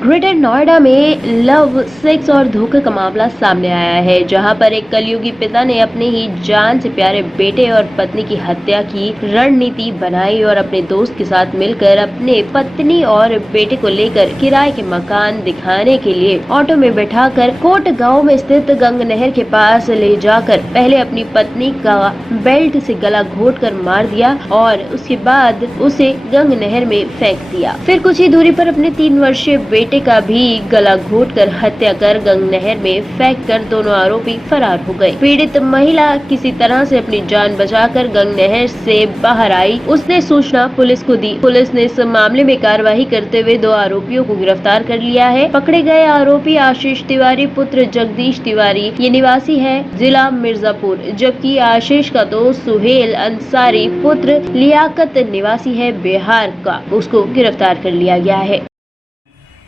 Greater Noida में love, sex और धोखे का मामला सामने आया है, जहां पर एक कलयुगी पिता ने अपने ही जान से प्यारे बेटे और पत्नी की हत्या की रणनीति बनाई और अपने दोस्त के साथ मिलकर अपने पत्नी और बेटे को लेकर किराए के मकान दिखाने के लिए ऑटो में बैठाकर कोट गांव में स्थित गंग नहर के पास ले जाकर पहले अपनी पत्नी का बेल्ट से गला घोटकर मार दिया और उसके बाद उसे गंग नहर में फेंक दिया। फिर कुछ ही दूरी पर अपने 3 वर्षीय बेटे का भी गला घोटकर हत्या कर गंग नहर में फेंककर दोनों आरोपी फरार हो गए। पीड़ित महिला किसी तरह से अपनी जान बचाकर गंग नहर से बाहर आई। उसने सूचना पुलिस को दी। पुलिस ने इस मामले में कार्रवाई करते हुए 2 आरोपियों को गिरफ्तार कर लिया है। पकड़े गए आरोपी आशीष तिवारी पुत्र जगदीश तिवारी, ये निवासी है जिला मिर्जापुर, जबकि आशीष का दोस्त सुहेल अंसारी पुत्र लियाकत निवासी है बिहार का, उसको गिरफ्तार कर लिया गया है।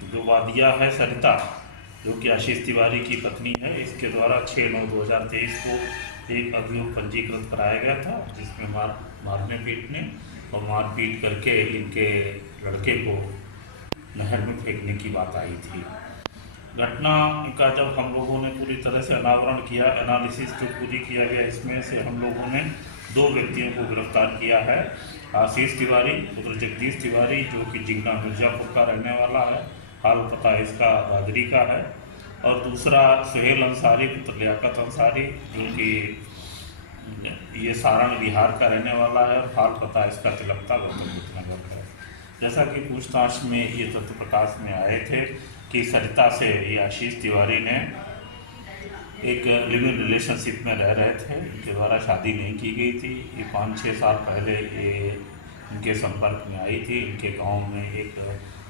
जो वादिया है सरिता, जो कि आशीष तिवारी की पत्नी है, इसके द्वारा 6/9/2023 को एक अभियोग पंजीकृत कराया गया था, जिसमें मारने पीटने और मारपीट करके इनके लड़के को नहर में फेंकने की बात आई थी। घटना का जब हम लोगों ने पूरी तरह से अनावरण किया, एनालिसिस जो पूरी किया गया, इसमें से हम लोगों ने 2 व्यक्तियों को गिरफ्तार किया है। आशीष तिवारी पुत्र जगदीश तिवारी, जो कि जिंगना मिर्जापुर का रहने वाला है, हाल पता इसका दादरी का है, और दूसरा सुहेल अंसारी पुत्र लियाकत अंसारी, जो कि ये सारण बिहार का रहने वाला है, और हाल पता इसका तिलकता गौतम बुद्ध नगर का है। जैसा कि पूछताछ में ये तथ्य प्रकाश में आए थे कि सरिता से ये आशीष तिवारी ने एक लिव इन रिलेशनशिप में रह रहे थे, इनके द्वारा शादी नहीं की गई थी। ये 5-6 साल पहले ये इनके संपर्क में आई थी। इनके गांव में एक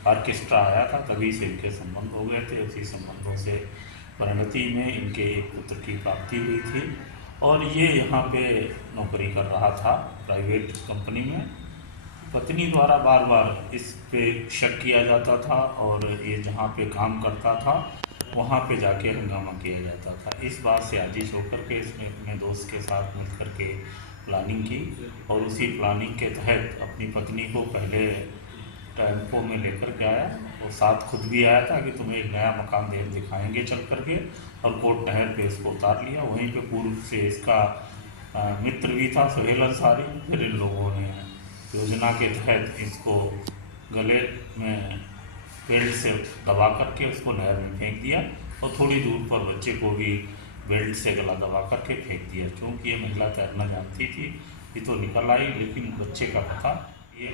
ऑर्केस्ट्रा आया था, तभी से इनके संबंध हो गए थे। उसी संबंधों से परिणति में इनके एक पुत्र की प्राप्ति हुई थी, और ये यहाँ पे नौकरी कर रहा था प्राइवेट कंपनी में। पत्नी द्वारा बार बार इस पे शक किया जाता था, और ये जहाँ पे काम करता था वहाँ पे जाके हंगामा किया जाता था। इस बात से आजिज होकर के इसने अपने दोस्त के साथ मिल कर के प्लानिंग की, और उसी प्लानिंग के तहत अपनी पत्नी को पहले टेम्पो में लेकर के आया, और साथ खुद भी आया था कि तुम्हें एक नया मकान दिखाएंगे चल करके, और कोट नहर पे इसको उतार लिया। वहीं पे पूर्व से इसका मित्र भी था सुहेल अंसारी। फिर इन लोगों ने योजना के तहत इसको गले में बेल्ट से दबा करके उसको नहर में फेंक दिया, और थोड़ी दूर पर बच्चे को भी बेल्ट से गला दबा करके फेंक दिया। क्योंकि ये महिला तैरना जानती थी, ये तो निकल आई, लेकिन बच्चे का पता ये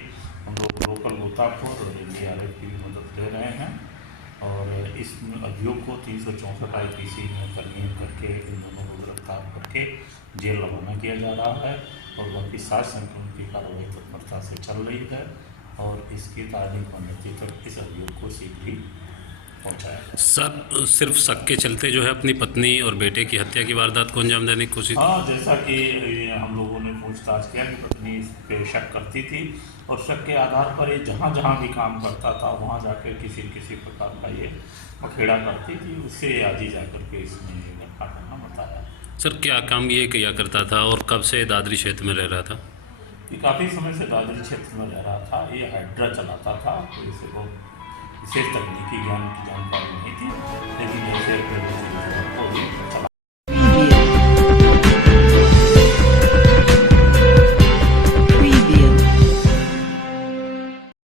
हम लोग लोकल गोताखोर और NDRF की मदद ले रहे हैं, और इस अभियोग को 364 IPC में तरमीम करके इन दोनों को गिरफ्तार करके जेल रवाना किया जा रहा है, और बाकी 7 संक्रमण की कार्रवाई तत्परता से चल रही है, और इसकी तारीख बनती तक इस अभियोग को शीघ्र ही पहुँचाया। सर, सिर्फ शक के चलते जो है अपनी पत्नी और बेटे की हत्या की वारदात को अंजाम देने की कोशिश? हाँ, जैसा कि हम लोगों ने पूछताछ किया कि पत्नी इस पे शक करती थी, और शक के आधार पर ये जहाँ जहाँ भी काम करता था वहाँ जाकर किसी प्रकार का ये अखेड़ा करती थी। उससे आज ही जाकर के इसने घटना करना बताया। सर, क्या काम ये किया करता था और कब से दादरी क्षेत्र में रह रहा था? ये काफ़ी समय से दादरी क्षेत्र में रह रहा था। ये हाइड्रा चलाता था, तो इसे वो विशेष तकनीकी ज्ञान की जानकारी नहीं थी, लेकिन ऐसे चला